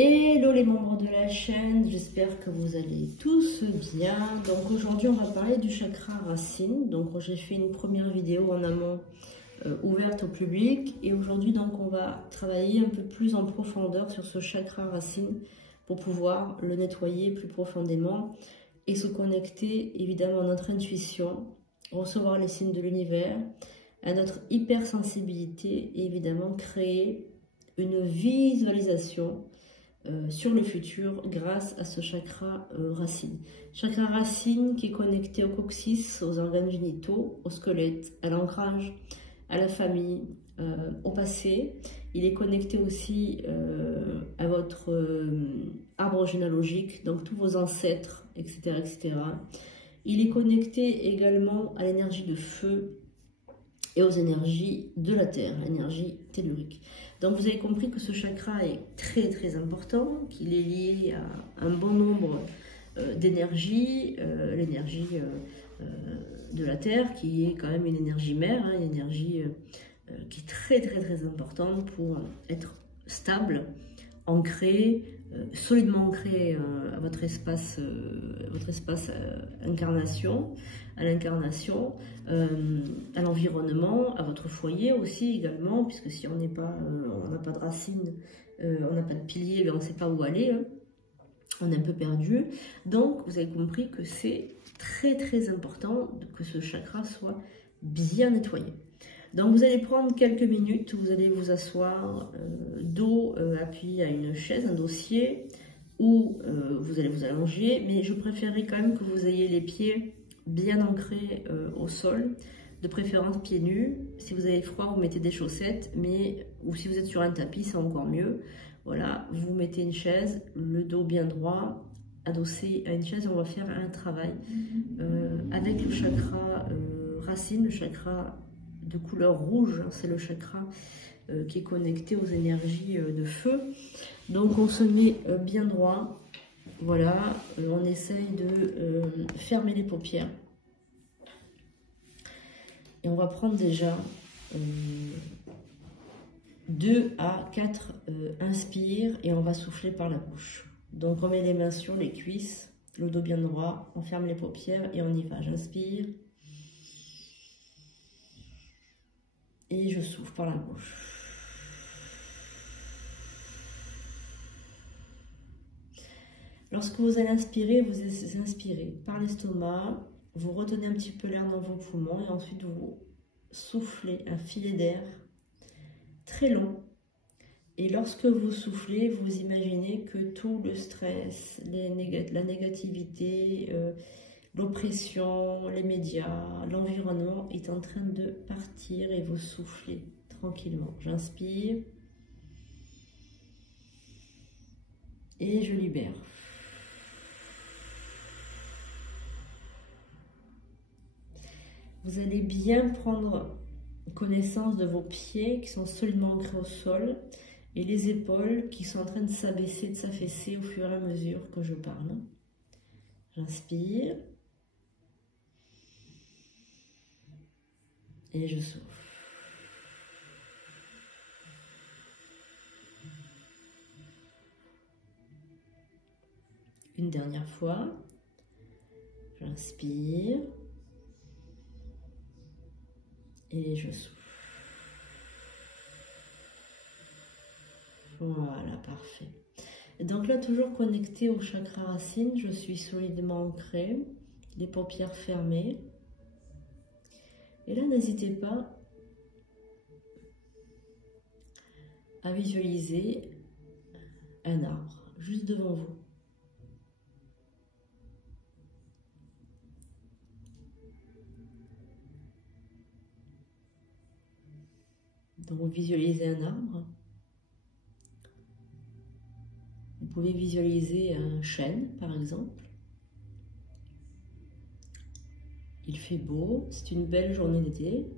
Hello les membres de la chaîne, j'espère que vous allez tous bien. Donc aujourd'hui on va parler du chakra racine. Donc j'ai fait une première vidéo en amont ouverte au public et aujourd'hui donc on va travailler un peu plus en profondeur sur ce chakra racine pour pouvoir le nettoyer plus profondément et se connecter évidemment à notre intuition, recevoir les signes de l'univers, à notre hypersensibilité et évidemment créer une visualisation sur le futur grâce à ce chakra racine. Chakra racine qui est connecté au coccyx, aux organes génitaux, au squelette, à l'ancrage, à la famille, au passé. Il est connecté aussi à votre arbre généalogique, donc tous vos ancêtres, etc., etc. Il est connecté également à l'énergie de feu et aux énergies de la terre, l'énergie tellurique. Donc vous avez compris que ce chakra est très très important, qu'il est lié à un bon nombre d'énergies, l'énergie de la terre qui est quand même une énergie mère, hein, une énergie qui est très très très importante pour être stable, ancré, solidement ancré à votre espace incarnation, à l'incarnation, à l'environnement, à votre foyer aussi également, puisque si on n'a pas de racines, on n'a pas de pilier, mais on ne sait pas où aller, hein, on est un peu perdu. Donc vous avez compris que c'est très très important que ce chakra soit bien nettoyé. Donc vous allez prendre quelques minutes, vous allez vous asseoir dos appuyé à une chaise, un dossier, ou vous allez vous allonger, mais je préférerais quand même que vous ayez les pieds bien ancrés au sol, de préférence pieds nus. Si vous avez froid, vous mettez des chaussettes, ou si vous êtes sur un tapis, c'est encore mieux. Voilà, vous mettez une chaise, le dos bien droit, adossé à une chaise, et on va faire un travail avec le chakra racine, le chakra de couleur rouge, hein, c'est le chakra qui est connecté aux énergies de feu. Donc on se met bien droit, voilà, on essaye de fermer les paupières. Et on va prendre déjà 2 à 4 inspires et on va souffler par la bouche. Donc on met les mains sur les cuisses, le dos bien droit, on ferme les paupières et on y va. J'inspire. Et je souffle par la bouche. Lorsque vous allez inspirer, vous inspirez par l'estomac, vous retenez un petit peu l'air dans vos poumons et ensuite vous soufflez un filet d'air très long. Et lorsque vous soufflez, vous imaginez que tout le stress, la négativité, l'oppression, les médias, l'environnement est en train de partir et vous soufflez tranquillement. J'inspire et je libère. Vous allez bien prendre connaissance de vos pieds qui sont solidement ancrés au sol et les épaules qui sont en train de s'abaisser, de s'affaisser au fur et à mesure que je parle. J'inspire. Et je souffle. Une dernière fois. J'inspire. Et je souffle. Voilà, parfait. Et donc là, toujours connecté au chakra racine, je suis solidement ancrée, les paupières fermées. Et là, n'hésitez pas à visualiser un arbre juste devant vous. Donc, vous visualisez un arbre. Vous pouvez visualiser un chêne, par exemple. Il fait beau, c'est une belle journée d'été.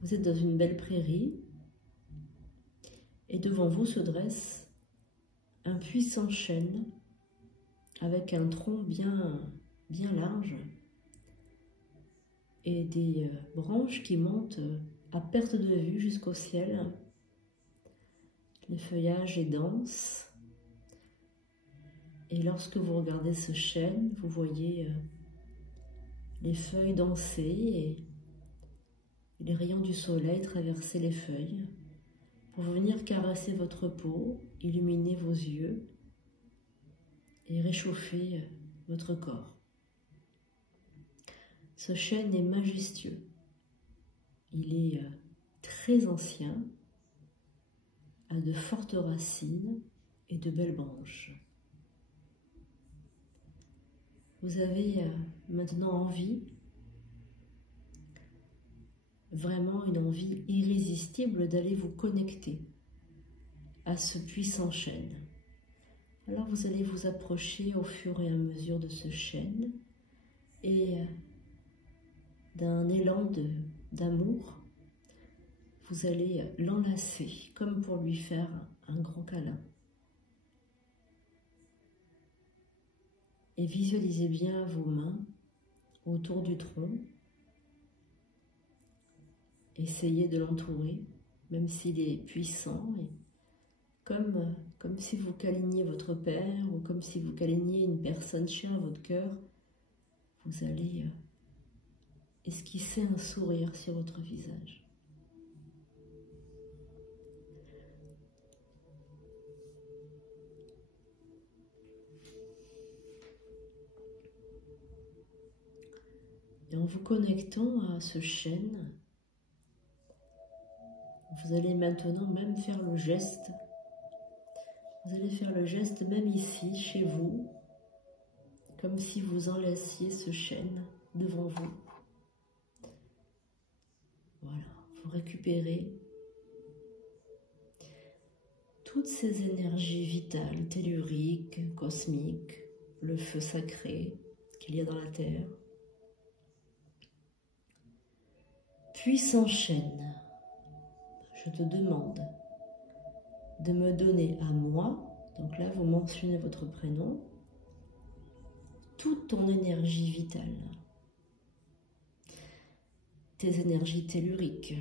Vous êtes dans une belle prairie. Et devant vous se dresse un puissant chêne avec un tronc bien large et des branches qui montent à perte de vue jusqu'au ciel. Le feuillage est dense. Et lorsque vous regardez ce chêne, vous voyez les feuilles danser et les rayons du soleil traverser les feuilles pour venir caresser votre peau, illuminer vos yeux et réchauffer votre corps. Ce chêne est majestueux. Il est très ancien, a de fortes racines et de belles branches. Vous avez maintenant envie, vraiment une envie irrésistible d'aller vous connecter à ce puissant chêne. Alors vous allez vous approcher au fur et à mesure de ce chêne et d'un élan d'amour, vous allez l'enlacer comme pour lui faire un grand câlin. Et visualisez bien vos mains autour du tronc. Essayez de l'entourer, même s'il est puissant, et comme si vous câliniez votre père ou comme si vous câliniez une personne chère à votre cœur, vous allez esquisser un sourire sur votre visage. Et en vous connectant à ce chêne, vous allez maintenant même faire le geste. Vous allez faire le geste même ici, chez vous, comme si vous enlaissiez ce chêne devant vous. Voilà, vous récupérez toutes ces énergies vitales, telluriques, cosmiques, le feu sacré qu'il y a dans la terre. Puissant chêne, je te demande de me donner à moi, donc là vous mentionnez votre prénom, toute ton énergie vitale, tes énergies telluriques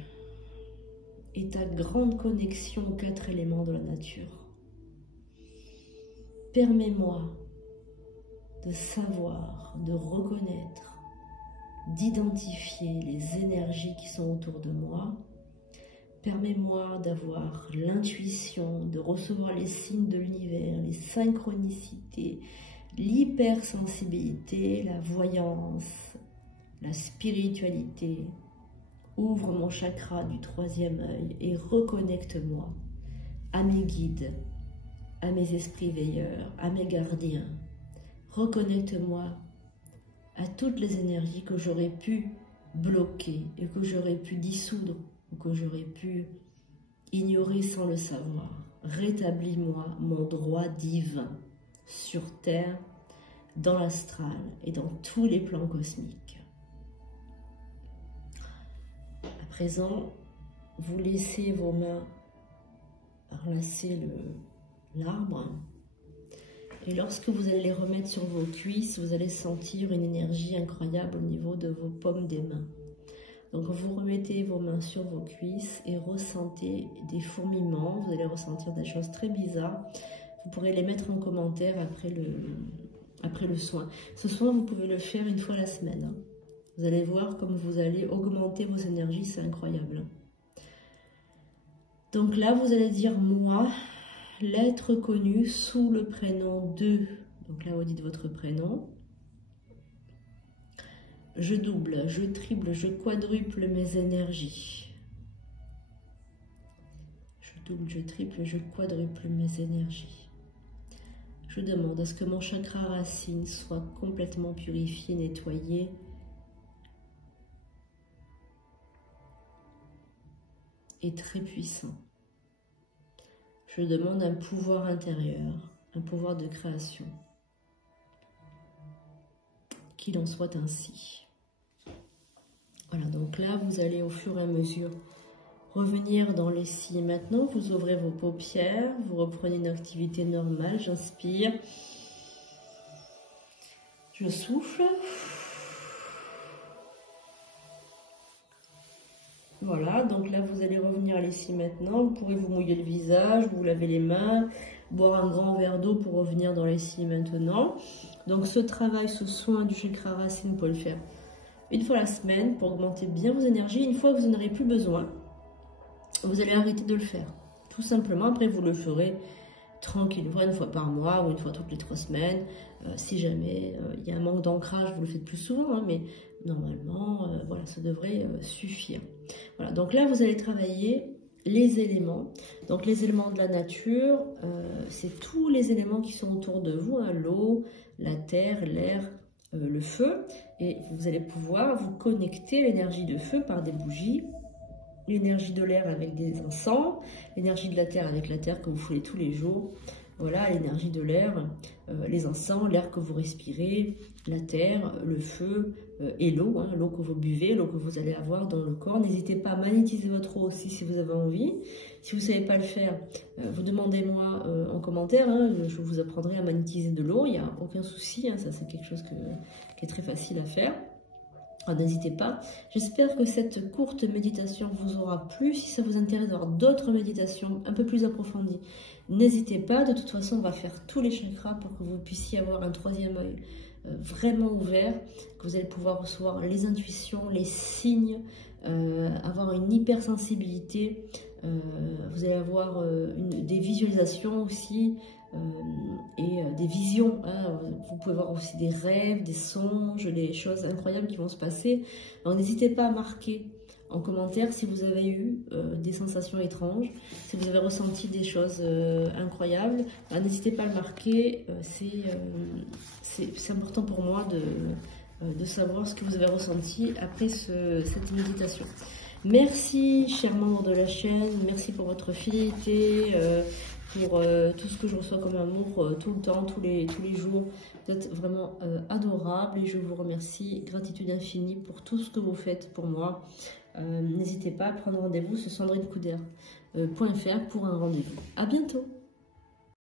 et ta grande connexion aux 4 éléments de la nature. Permets-moi de savoir, de reconnaître, d'identifier les énergies qui sont autour de moi. Permets-moi d'avoir l'intuition, de recevoir les signes de l'univers, les synchronicités, l'hypersensibilité, la voyance, la spiritualité. Ouvre mon chakra du 3e œil et reconnecte-moi à mes guides, à mes esprits veilleurs, à mes gardiens. Reconnecte-moi à toutes les énergies que j'aurais pu bloquer et que j'aurais pu dissoudre ou que j'aurais pu ignorer sans le savoir. Rétablis-moi mon droit divin sur terre, dans l'astral et dans tous les plans cosmiques. À présent, vous laissez vos mains enlacer l'arbre. Et lorsque vous allez les remettre sur vos cuisses, vous allez sentir une énergie incroyable au niveau de vos paumes des mains. Donc vous remettez vos mains sur vos cuisses et ressentez des fourmillements. Vous allez ressentir des choses très bizarres. Vous pourrez les mettre en commentaire après le soin. Ce soin, vous pouvez le faire une fois la semaine. Vous allez voir comme vous allez augmenter vos énergies, c'est incroyable. Donc là, vous allez dire « moi ». L'être connu sous le prénom de, donc là vous dites votre prénom, je double, je triple, je quadruple mes énergies. Je double, je triple, je quadruple mes énergies. Je demande à ce que mon chakra racine soit complètement purifié, nettoyé. Et très puissant. Je demande un pouvoir intérieur, un pouvoir de création. Qu'il en soit ainsi. Voilà, donc là, vous allez au fur et à mesure revenir dans l'ici et maintenant. Vous ouvrez vos paupières, vous reprenez une activité normale. J'inspire. Je souffle. Voilà, donc là vous allez revenir à l'ici maintenant, vous pourrez vous mouiller le visage, vous laver les mains, boire un grand verre d'eau pour revenir dans l'ici maintenant. Donc ce travail, ce soin du chakra racine, vous pouvez le faire une fois la semaine pour augmenter bien vos énergies. Une fois que vous n'en aurez plus besoin, vous allez arrêter de le faire. Tout simplement, après vous le ferez tranquille, une fois par mois ou une fois toutes les 3 semaines. Si jamais il y a un manque d'ancrage, vous le faites plus souvent, hein, mais normalement, voilà, ça devrait suffire. Voilà, donc là, vous allez travailler les éléments. Donc les éléments de la nature, c'est tous les éléments qui sont autour de vous, hein, l'eau, la terre, l'air, le feu. Et vous allez pouvoir vous connecter à l'énergie de feu par des bougies, l'énergie de l'air avec des encens, l'énergie de la terre avec la terre que vous foulez tous les jours. Voilà, l'énergie de l'air, les encens, l'air que vous respirez, la terre, le feu et l'eau, hein, l'eau que vous buvez, l'eau que vous allez avoir dans le corps. N'hésitez pas à magnétiser votre eau aussi si vous avez envie. Si vous ne savez pas le faire, vous demandez-moi en commentaire, hein, je vous apprendrai à magnétiser de l'eau, il n'y a aucun souci, hein, ça c'est quelque chose qui est très facile à faire. N'hésitez pas. J'espère que cette courte méditation vous aura plu. Si ça vous intéresse d'avoir d'autres méditations un peu plus approfondies, n'hésitez pas. De toute façon, on va faire tous les chakras pour que vous puissiez avoir un 3e œil vraiment ouvert, que vous allez pouvoir recevoir les intuitions, les signes, avoir une hypersensibilité. Vous allez avoir des visualisations aussi. Et des visions, hein. Vous pouvez voir aussi des rêves, des songes, des choses incroyables qui vont se passer. Alors n'hésitez pas à marquer en commentaire si vous avez eu des sensations étranges, si vous avez ressenti des choses incroyables. N'hésitez pas à le marquer, c'est important pour moi de savoir ce que vous avez ressenti après cette méditation. Merci chers membres de la chaîne, merci pour votre fidélité, pour tout ce que je reçois comme amour tout le temps, tous les jours. Vous êtes vraiment adorables et je vous remercie, gratitude infinie pour tout ce que vous faites pour moi. N'hésitez pas à prendre rendez-vous sur sandrinecouder.fr pour un rendez-vous. À bientôt.